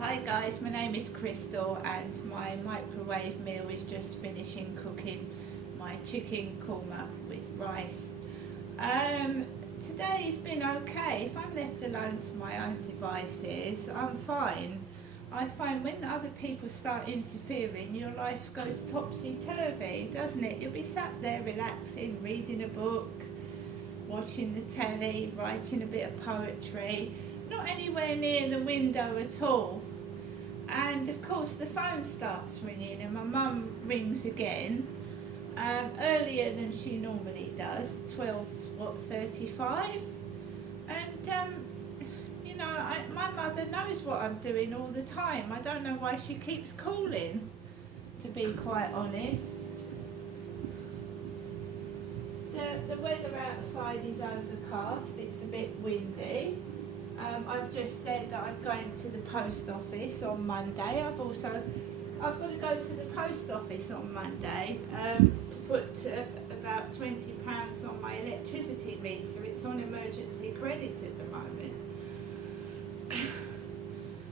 Hi guys, my name is Crystal and my microwave meal is just finishing cooking my chicken korma with rice. Today's been okay. If I'm left alone to my own devices, I'm fine. I find when other people start interfering, your life goes topsy-turvy, doesn't it? You'll be sat there relaxing, reading a book, watching the telly, writing a bit of poetry, not anywhere near the window at all. And of course the phone starts ringing and my mum rings again, earlier than she normally does, 12:35. And my mother knows what I'm doing all the time. I don't know why she keeps calling, to be quite honest. The weather outside is overcast, it's a bit windy. I've just said that I'm going to the post office on Monday. I've got to go to the post office on Monday to put about £20 on my electricity meter. It's on emergency credit at the moment.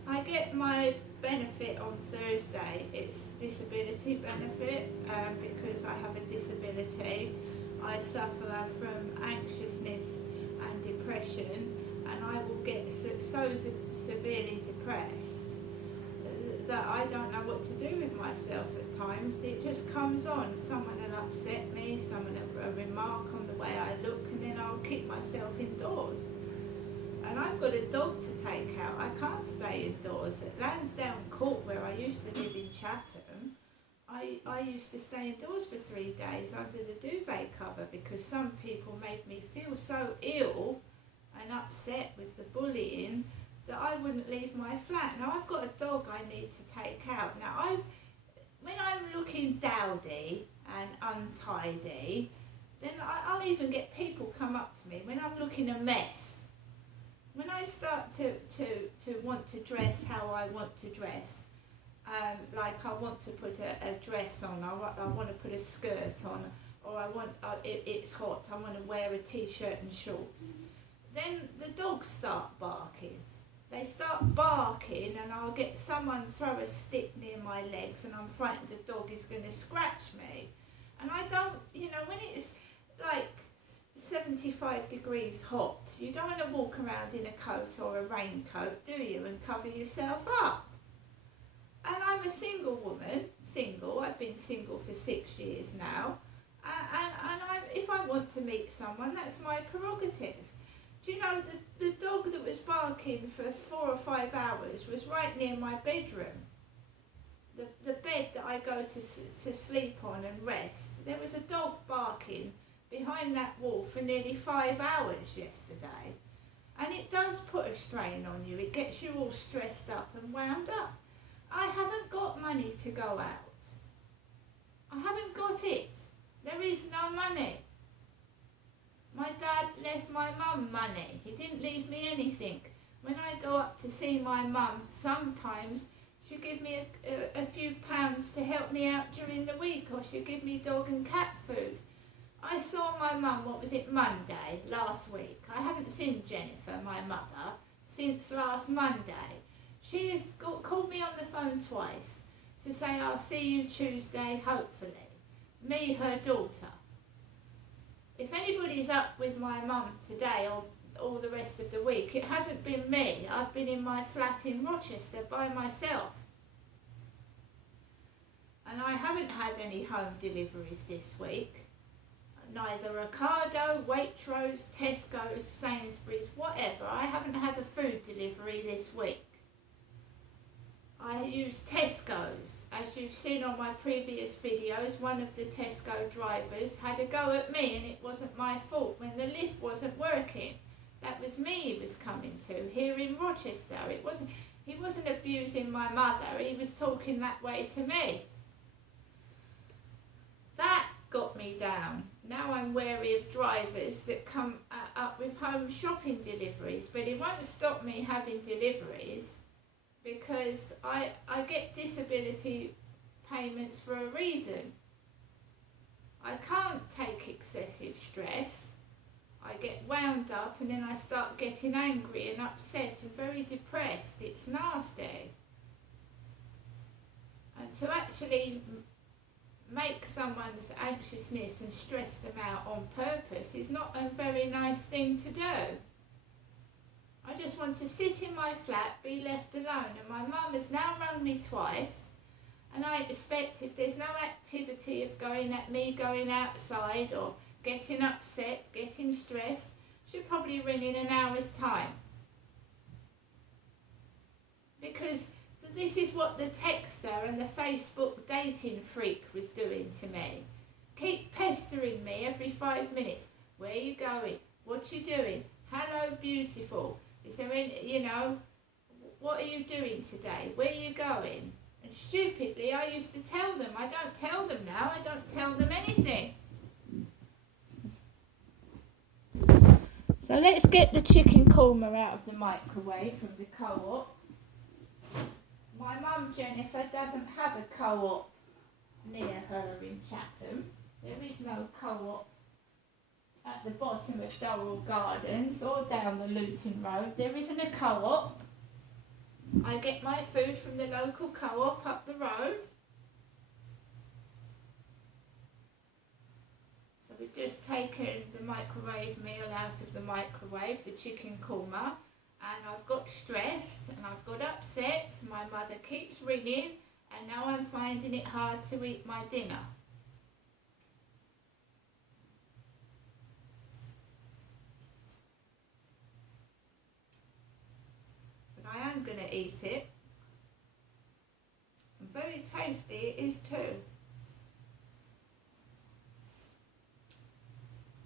I get my benefit on Thursday. It's disability benefit because I have a disability. I suffer from anxiousness and depression, and I will get so severely depressed that I don't know what to do with myself at times. It just comes on. Someone will upset me, someone will a remark on the way I look, and then I'll kick myself indoors. And I've got a dog to take out. I can't stay indoors. At Lansdowne Court, where I used to live in Chatham, I used to stay indoors for 3 days under the duvet cover because some people made me feel so ill and upset with the bullying that I wouldn't leave my flat. Now I've got a dog I need to take out. Now when I'm looking dowdy and untidy, then I'll even get people come up to me when I'm looking a mess. When I start to want to dress how I want to dress, like I want to put a dress on, I want to put a skirt on, or it's hot, I want to wear a t-shirt and shorts, then the dogs start barking. They start barking and I'll get someone throw a stick near my legs and I'm frightened the dog is going to scratch me. And I don't, when it's like 75 degrees hot, you don't want to walk around in a coat or a raincoat, do you, and cover yourself up. And I'm a single woman, I've been single for 6 years now, and if I want to meet someone, that's my prerogative. Do you know, the dog that was barking for 4 or 5 hours was right near my bedroom. The bed that I go to sleep on and rest, there was a dog barking behind that wall for nearly 5 hours yesterday. And it does put a strain on you. It gets you all stressed up and wound up. I haven't got money to go out. I haven't got it. There is no money. My dad left my mum money. He didn't leave me anything. When I go up to see my mum, sometimes she'll give me a few pounds to help me out during the week, or she'll give me dog and cat food. I saw my mum, Monday, last week. I haven't seen Jennifer, my mother, since last Monday. She has called me on the phone twice to say, I'll see you Tuesday, hopefully. Me, her daughter. If anybody's up with my mum today or all the rest of the week, it hasn't been me. I've been in my flat in Rochester by myself. And I haven't had any home deliveries this week. Neither Ocado, Waitrose, Tesco's, Sainsbury's, whatever. I haven't had a food delivery this week. I use Tesco's. As you've seen on my previous videos, one of the Tesco drivers had a go at me and it wasn't my fault when the lift wasn't working. That was me he was coming to, here in Rochester. He wasn't abusing my mother, he was talking that way to me. That got me down. Now I'm wary of drivers that come up with home shopping deliveries, but it won't stop me having deliveries because I get disability payments for a reason. I can't take excessive stress. I get wound up and then I start getting angry and upset and very depressed. It's nasty. to actually make someone's anxiousness and stress them out on purpose is not a very nice thing to do. I just want to sit in my flat, be left alone, and my mum has now rung me twice, and I expect if there's no activity of going outside or getting upset, getting stressed, she'll probably ring in an hour's time. Because this is what the texter and the Facebook dating freak was doing to me. Keep pestering me every 5 minutes. Where are you going? What you doing? Hello, beautiful. Is there any, what are you doing today? Where are you going? And stupidly, I used to tell them. I don't tell them now. I don't tell them anything. So let's get the chicken korma out of the microwave from the co-op. My mum, Jennifer, doesn't have a co-op near her in Chatham. There is no co-op at the bottom of Durrell Gardens or down the Luton Road. There isn't a co-op. I get my food from the local co-op up the road. So we've just taken the microwave meal out of the microwave, the chicken korma. And I've got stressed and I've got upset. My mother keeps ringing and now I'm finding it hard to eat my dinner. But I am going to eat it. And very tasty it is too.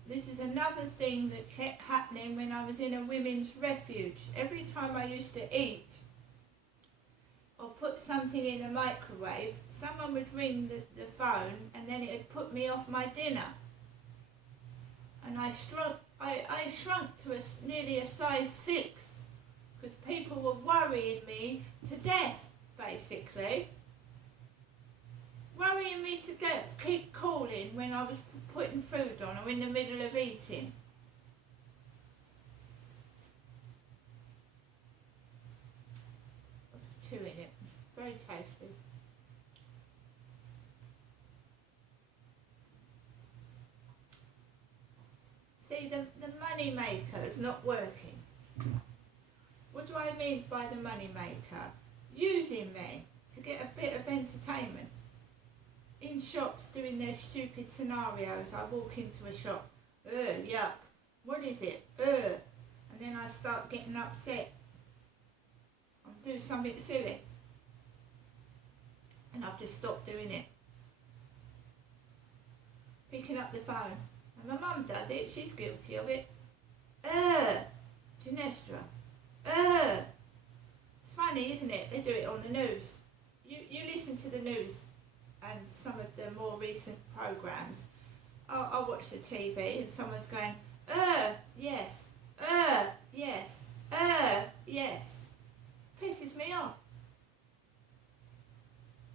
This is another thing that kept happening when I was in a women's refuge. Every time I used to eat or put something in a microwave, someone would ring the phone and then it would put me off my dinner. And I shrunk to nearly a size 6 because people were worrying me to death, basically. Worrying me to death, keep calling when I was putting food on or in the middle of eating. Chewing it, very tasty. See, the money maker is not working. What do I mean by the money maker? Using me to get a bit of entertainment. In shops doing their stupid scenarios, I walk into a shop, yuck, what is it, and then I start getting upset and do something silly, and I've just stopped doing it. Picking up the phone, and my mum does it, she's guilty of it, Ginestra, it's funny, isn't it, they do it on the news, you listen to the news, and some of the more recent programmes, I'll watch the TV and someone's going, yes, yes, yes. Pisses me off.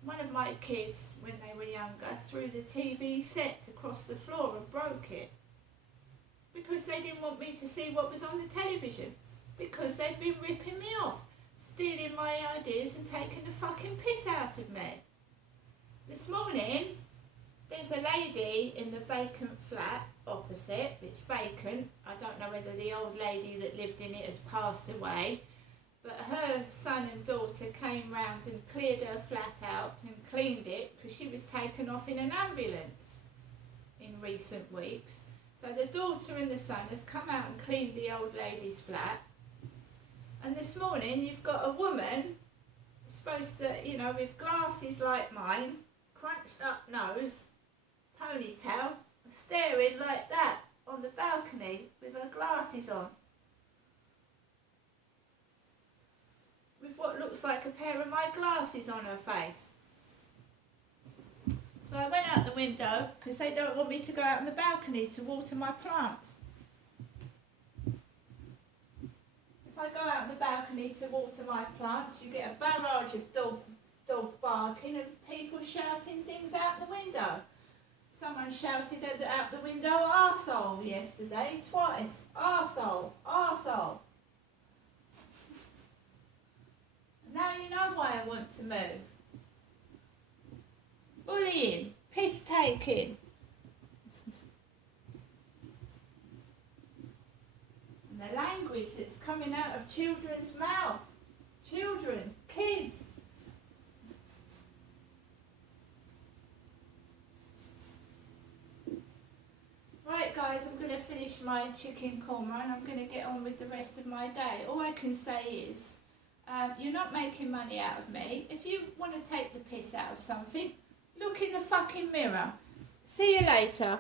One of my kids, when they were younger, threw the TV set across the floor and broke it. Because they didn't want me to see what was on the television. Because they'd been ripping me off, stealing my ideas and taking the fucking piss out of me. This morning, there's a lady in the vacant flat opposite. It's vacant. I don't know whether the old lady that lived in it has passed away, but her son and daughter came round and cleared her flat out and cleaned it because she was taken off in an ambulance in recent weeks. So the daughter and the son has come out and cleaned the old lady's flat. And this morning, you've got a woman supposed to, with glasses like mine, crunched up nose, ponytail, staring like that on the balcony with her glasses on. With what looks like a pair of my glasses on her face. So I went out the window because they don't want me to go out on the balcony to water my plants. If I go out on the balcony to water my plants, you get a barrage of dog barking and people shouting things out the window. Someone shouted out the window, arsehole, yesterday, twice. Arsehole, arsehole. Now you know why I want to move. bullying, piss taking. And the language that's coming out of children's mouth. Children, kids. Right guys, I'm going to finish my chicken korma and I'm going to get on with the rest of my day. All I can say is, you're not making money out of me. If you want to take the piss out of something, look in the fucking mirror. See you later.